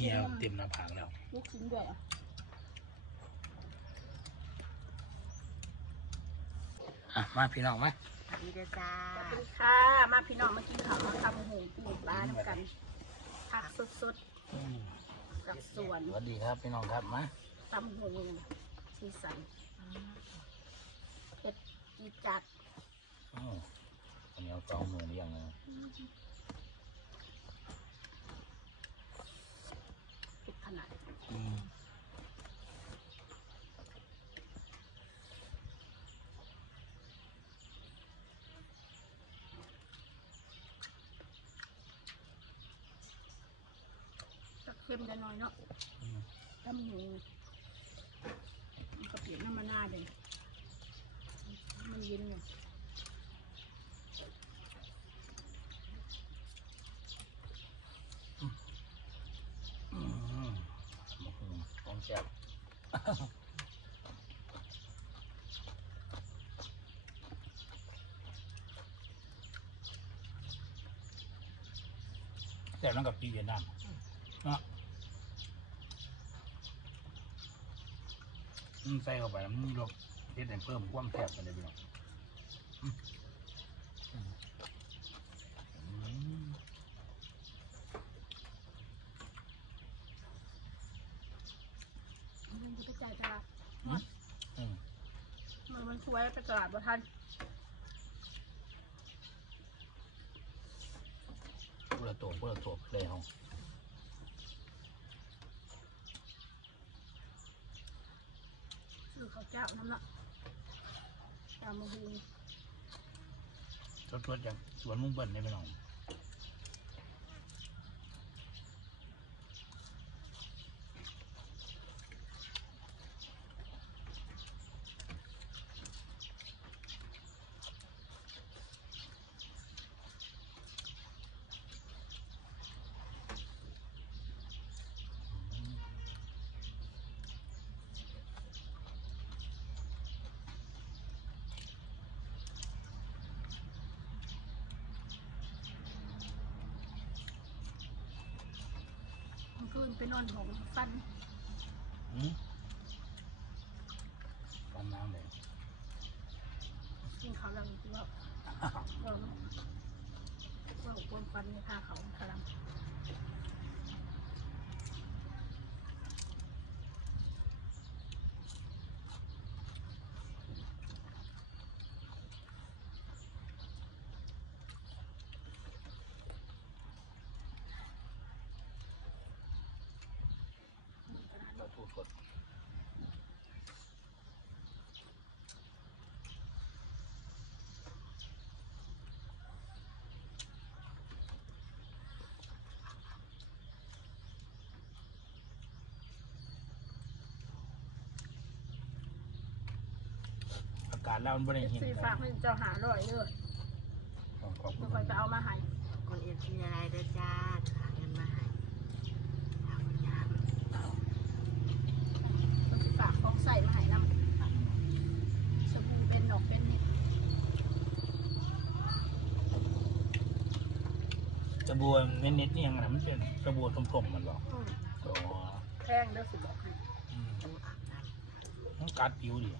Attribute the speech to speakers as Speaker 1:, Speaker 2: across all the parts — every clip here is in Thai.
Speaker 1: มียเต็มหน้าผากแล้ว
Speaker 2: ลูกชิ้นด้วยเหรอ
Speaker 1: อะ มาพี่น้องมา
Speaker 3: ดีเด้อจ้า
Speaker 2: สวัสดีค่ะ มาพี่น้องมากินข้าวมาทำหูปูปลาทำกันผักสด
Speaker 1: อืม
Speaker 2: ๆกับสวน
Speaker 1: สวัสดีครับพี่น้องครับมา
Speaker 2: ตำหูสีสันเผ็ดจีดจัด
Speaker 1: อืมอันนี้เอาสองมือเรียงเลย
Speaker 2: เผ็ดข นาดจะเค็มจะน้อยเนาะ
Speaker 1: อืม
Speaker 2: หูมันก็เปลี่ยนน้ำมันหน้าเลยมันเย็นไง
Speaker 1: อืมของแซ่บ แต่นั่นกับปีเวียดนามเนะอืมใส่เข้าไปแล้วมันลดเฮ็ดให้เพิ่มความแซ่บกันเลยพี่น้องอืมอืมอืม
Speaker 2: มันจะไปจ่ายตลาด
Speaker 1: อืม
Speaker 2: มันมันช่วยไปตลาดบ่ทัน
Speaker 1: พูดละตัวพูดละตัวเลยเฮา
Speaker 2: ซื้อข้าวเจ้าน้ำเนาะตามมาดู
Speaker 1: สดๆจากสวนมุ้งเบิ้ลนี่พี่น้อง
Speaker 2: มัน คืนไปนอนของฟัน
Speaker 1: อืมฟันน้ำเลย
Speaker 2: กินข้าวแล้วคือว่าเราว่าควรฟันในท่าเขาคลัง
Speaker 1: เรา ถูกกดอากาศแล้วมันไม่ได้เห็น
Speaker 2: สีฝากให้เจ้าหาร่อยเลย
Speaker 1: ขอบคุ
Speaker 2: เดี๋ย
Speaker 1: ณ
Speaker 2: วคอยไปเอามาให้
Speaker 3: คนเอ็นมีอะไรเด้อจ้าหาเงินมาให้หาคนยาก
Speaker 2: มันสิฝากของใส่มาให้นำสบู่เป็นดอกเป็นนี่
Speaker 1: สบู่เม็ดๆนี่ยังไงมันเป็นสบู่ทมๆมันบอก
Speaker 2: อืม
Speaker 1: อ๋อ
Speaker 2: แพงเด้อสิบอกให้
Speaker 1: อืม
Speaker 3: ดูอาบน้
Speaker 1: มันกัดผิวดิ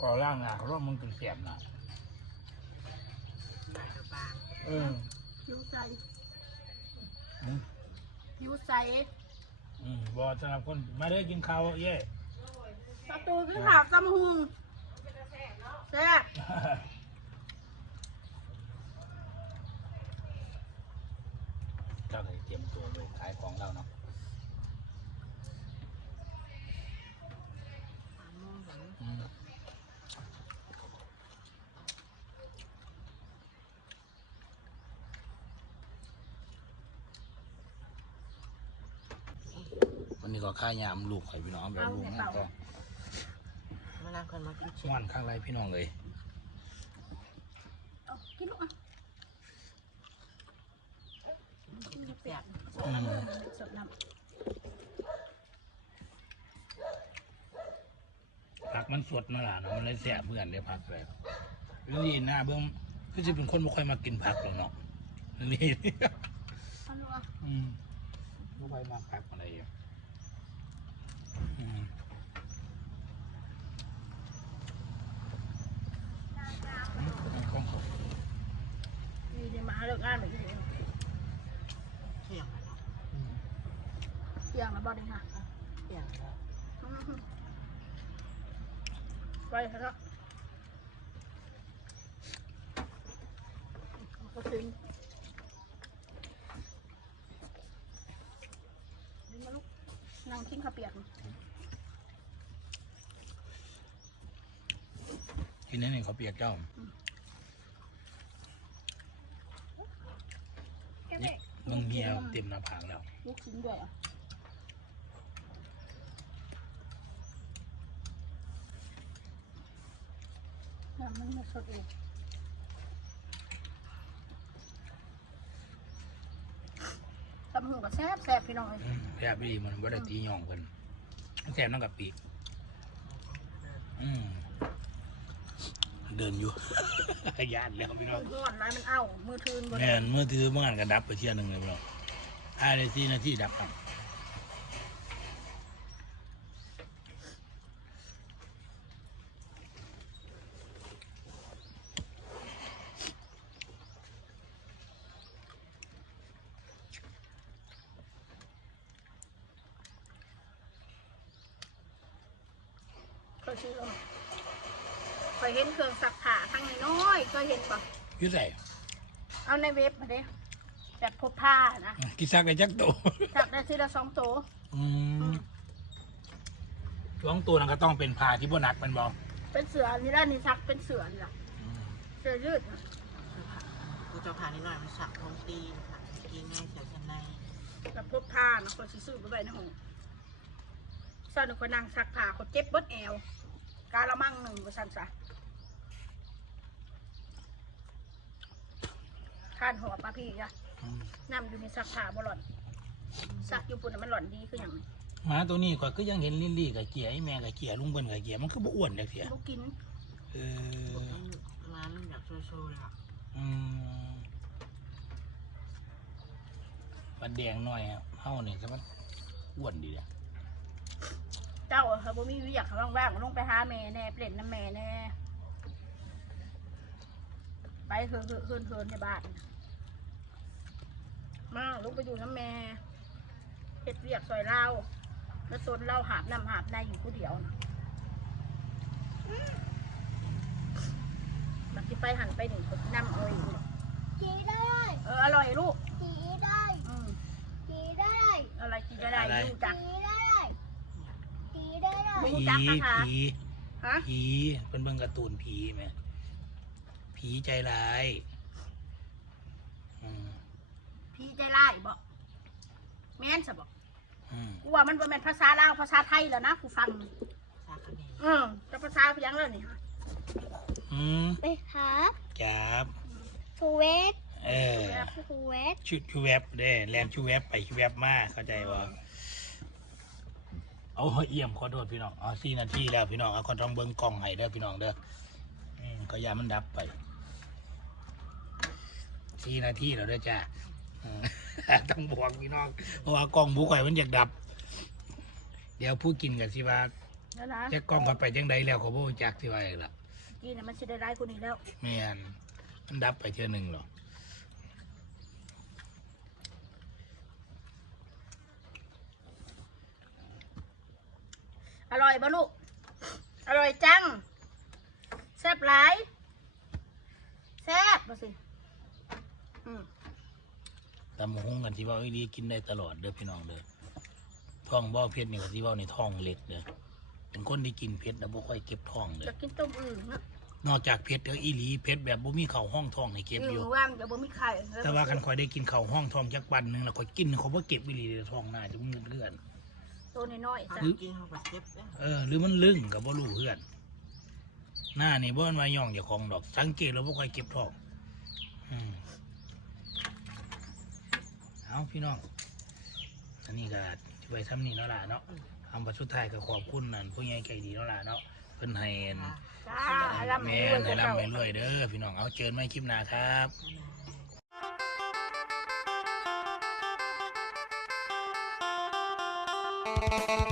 Speaker 1: ก็ร่างอะเพราะมันเป็นเสียบนะำ
Speaker 3: หน่อยก็บาง
Speaker 1: เออ
Speaker 2: ผิวใส
Speaker 1: อืม
Speaker 2: ผิวใส
Speaker 1: อืมบอสำหรับคนมาเด้อกินข้าวเย่
Speaker 2: ประตูคือหาบตำหุงแซ่บ
Speaker 1: ก็เลยเตรียมตัวเลยขายของเราเนาะ
Speaker 3: สามโมงถึง
Speaker 1: อืมวันนี้ก็ค่ายามลูกไข่พี่น้องแบบลูกนั่นก็
Speaker 3: มานั่งคนมากินเชีย
Speaker 1: ม่วนข้างไรพี่น้องเลย
Speaker 2: เอากินลูกอะกิน เปียก
Speaker 1: อืม
Speaker 2: สดน้
Speaker 1: ผักมันสดนั่นแหละเนาะมันเลยแสบเพื่อนได้ผักเลยนี่หน้าเบื้องก็จะเป็นคนไม่ค่อยมากินผักหรอกเนาะนี่ำ
Speaker 2: เอาลูกอะ
Speaker 1: อืมลูกไปมาคักอะไรอยู่อืมของผม
Speaker 2: มีเดี๋ยวมาเลิกงานแบบนี้
Speaker 3: เที่ยงแล้วเนาะ
Speaker 1: อืม
Speaker 2: เที่ยงแล้วบอดี้ค่ะ
Speaker 3: เที่ยงแล้ว
Speaker 2: อืม ไปเถอะก็ถึงนี่มาลูกนั่งกินข้าวเปียก
Speaker 1: กินนั่นเองเขาวเปียกเจ้าเนี่ยมึงเมียเต็มหน้าผากแล้ว
Speaker 2: ลูกชิ้นด้วยอะ มันไม่สดเองตำหูกับแซ่บแซ่บพี่น้องเลย
Speaker 1: อืมแซ่บดีมันว่าได้ตีหย่องเพิ่นแซ่บน้ำกับปีกอืมเดินอยู่ ยานแล้วพี่น้อง
Speaker 2: มืออ่อนไรมันเอ้ามือทืนบน
Speaker 1: แม่นเมื่อถือเมื่อวานก็ดับไปเที่ยหนึ่งเลยพี่น้องห้านาทีนาทีดับครับ
Speaker 2: เคยซื้อเคยเห็นเครื่องซักผ้าทั้งในน้อยเคยเห็นปะ
Speaker 1: อยุ่ใส่
Speaker 2: เอาในเว็บมาเด้แบบพบผ้านะ
Speaker 1: กิซักได้จักโต
Speaker 2: ซักได้ทีละสองตัว
Speaker 1: อืมช่วงตัวนั้นก็ต้องเป็นผ้าที่บนักมันบอก
Speaker 2: เป็นเสือนี่ละนี่ซักเป็นเสือนี่ละเสือยืดน่ะ
Speaker 3: กูจะผ่านนิดหน่อยมันสักทองตีนค่ะกินง่ายเสียชันใน
Speaker 2: แบบพบผ้านะคนซื้อไปไว้ในห้องซ่อนคนนั่งซักผ้าคนเจ็บเบิดแอว กาละมั่งหนึ่งก็สั่นซะข้านหัวปลาพี่จ้ะ
Speaker 1: อืม
Speaker 2: น้ำอยู่ในซักผ้าบ่หล่อนซักอยู่ปุ่นนะมันหล่อนดีคืออย่าง
Speaker 1: หมาตัวนี้ก็คือยังเห็นลิลลี่กับเกียไอ้แม่กับเกียลุงเบิ้ลกับเกียมันคือบ่อ้วนเลยเสีย
Speaker 2: ลูกกิน
Speaker 1: เอ
Speaker 3: บอก
Speaker 1: อ
Speaker 3: ให้ร้านมันอยากโชว์โชว์เลยค่ะ
Speaker 1: อืมมันแดงหน่อยอะเฮานี่ก็มันอ้วนดีอะ
Speaker 2: เจ้าเขาบ่มีวิอยากเขาว่างๆลงไปหาแม่แน่เปลี่ยนน้ำแม่แน่ไปเฮือนเฮือนเฮือนเฮือนในบ้านมาลงไปอยู่น้ำแม่เฮ็ดเวียกซอยเล่าแล้วโซนเล่าหาบน้ำหาบในอยู่ผู้เดียวนะบักที่ไปหันไปหนึ่งคนน้ำเอ้ย
Speaker 4: จีได้
Speaker 2: เอออร่อยลูก
Speaker 4: จีได้
Speaker 2: อืม
Speaker 4: จีได้
Speaker 2: อะไรกินจะได้ดูจัก
Speaker 4: จีได้จี ได้
Speaker 2: หมู
Speaker 1: ผี
Speaker 2: จักนะคะ
Speaker 1: ผี
Speaker 2: ฮะ
Speaker 1: ผีเป็นเบิ่งการ์ตูนผีไหมผีใจร้ายอืม
Speaker 2: พี่ใจร้ายบอกแม่นสะบอก
Speaker 1: อืม
Speaker 2: กูว่ามันเป็นภาษาลาวภาษาไทยแล้วนะกูฟัง
Speaker 3: ซาคะแนน
Speaker 2: อืมจะภาษาเพียงเลยนี่
Speaker 1: อืม
Speaker 4: ไปครับ
Speaker 1: จับ
Speaker 4: ทูเวส
Speaker 1: เออ
Speaker 4: ทูเวส
Speaker 1: ชุดชูแวบเด้แลนชูแวบไปชูแวบมาเข้าใจว่า เอาเอี่ยมขอโทษพี่น้องเอาสี่นาทีแล้วพี่น้องเอาคนต้องเบิ้งกล้องให้เด้อพี่น้องเด้ออืมก็อยามันดับไปสี่นาทีแล้วเด้อจ้าอืมต้องบอกพี่น้องเพราะว่ากล้องบุกไข่มันอยากดับ เดี๋ยวผู้กินกันสิว่า
Speaker 2: แล้วนะ
Speaker 1: จะกล้องเขาไปจังใดแล้วเขาบ่รู้จักสิว่าอีกละ
Speaker 2: จีนน่ะมันจะได้ร้ายคนนี้แล้ว
Speaker 1: แม่นมันดับไปเท่านึงหรอ
Speaker 2: อร่อยปะลูก อร่อยจัง แซ่บหลาย แซ่บมาสิ อืม
Speaker 1: ตำบักหุ้งกันที่ว่าเอ้ยดีกินได้ตลอดเด้อพี่น้องเด้อท้องบ่อเพชรนี่ก็ที่ว่าในท้องเล็กเด้อเป็นคนที่กินเพชรแล้วบ่ค่อยเก็บท้องเด้
Speaker 2: จะ
Speaker 1: อ
Speaker 2: กินต้มอื่นนะ
Speaker 1: นอกจากเพชรเด้ออีหลีเพชรแบบบ่มีเข่าห้องท้องให้เก็บ
Speaker 2: อื
Speaker 1: อยู่
Speaker 2: มว่างเดี๋ยวบ่มีไข่
Speaker 1: แต่ว่ากันคอยได้กินเข่าห้องท้องจักปันหนึงแล้วคอยกินเขาบ่เก็บอีหลีในท้องหน้าจะมึนเลื่อน
Speaker 2: ตัวน้อยๆ
Speaker 3: เขา
Speaker 2: จ้ะ
Speaker 3: กินเขาแบบเจ็บเนี่ย
Speaker 1: เออหรือมันลึงก็บ่รู้เพื่อน หน้านี่บ่มันว่าย่องเจ้าของดอก สังเกตแล้วบ่ค่อยเก็บท้องอืมเอาพี่น้อง อันนี้ก็จะไปทำนี่เนาะล่ะเนาะคำประชุดท้ายก็ขอบคุณนั่นผู้ใหญ่ใจดีเนาะล่ะเนาะเพิ่นให้อัน
Speaker 2: จ้าให้ร่ำให้
Speaker 1: แม่
Speaker 2: รวย
Speaker 1: นให้
Speaker 2: เจ้า
Speaker 1: ร่ำให้รวยเด้อพี่น้องเอาเจอกันใหม่คลิปหน้าครับ
Speaker 3: นั่นแหละ
Speaker 4: เ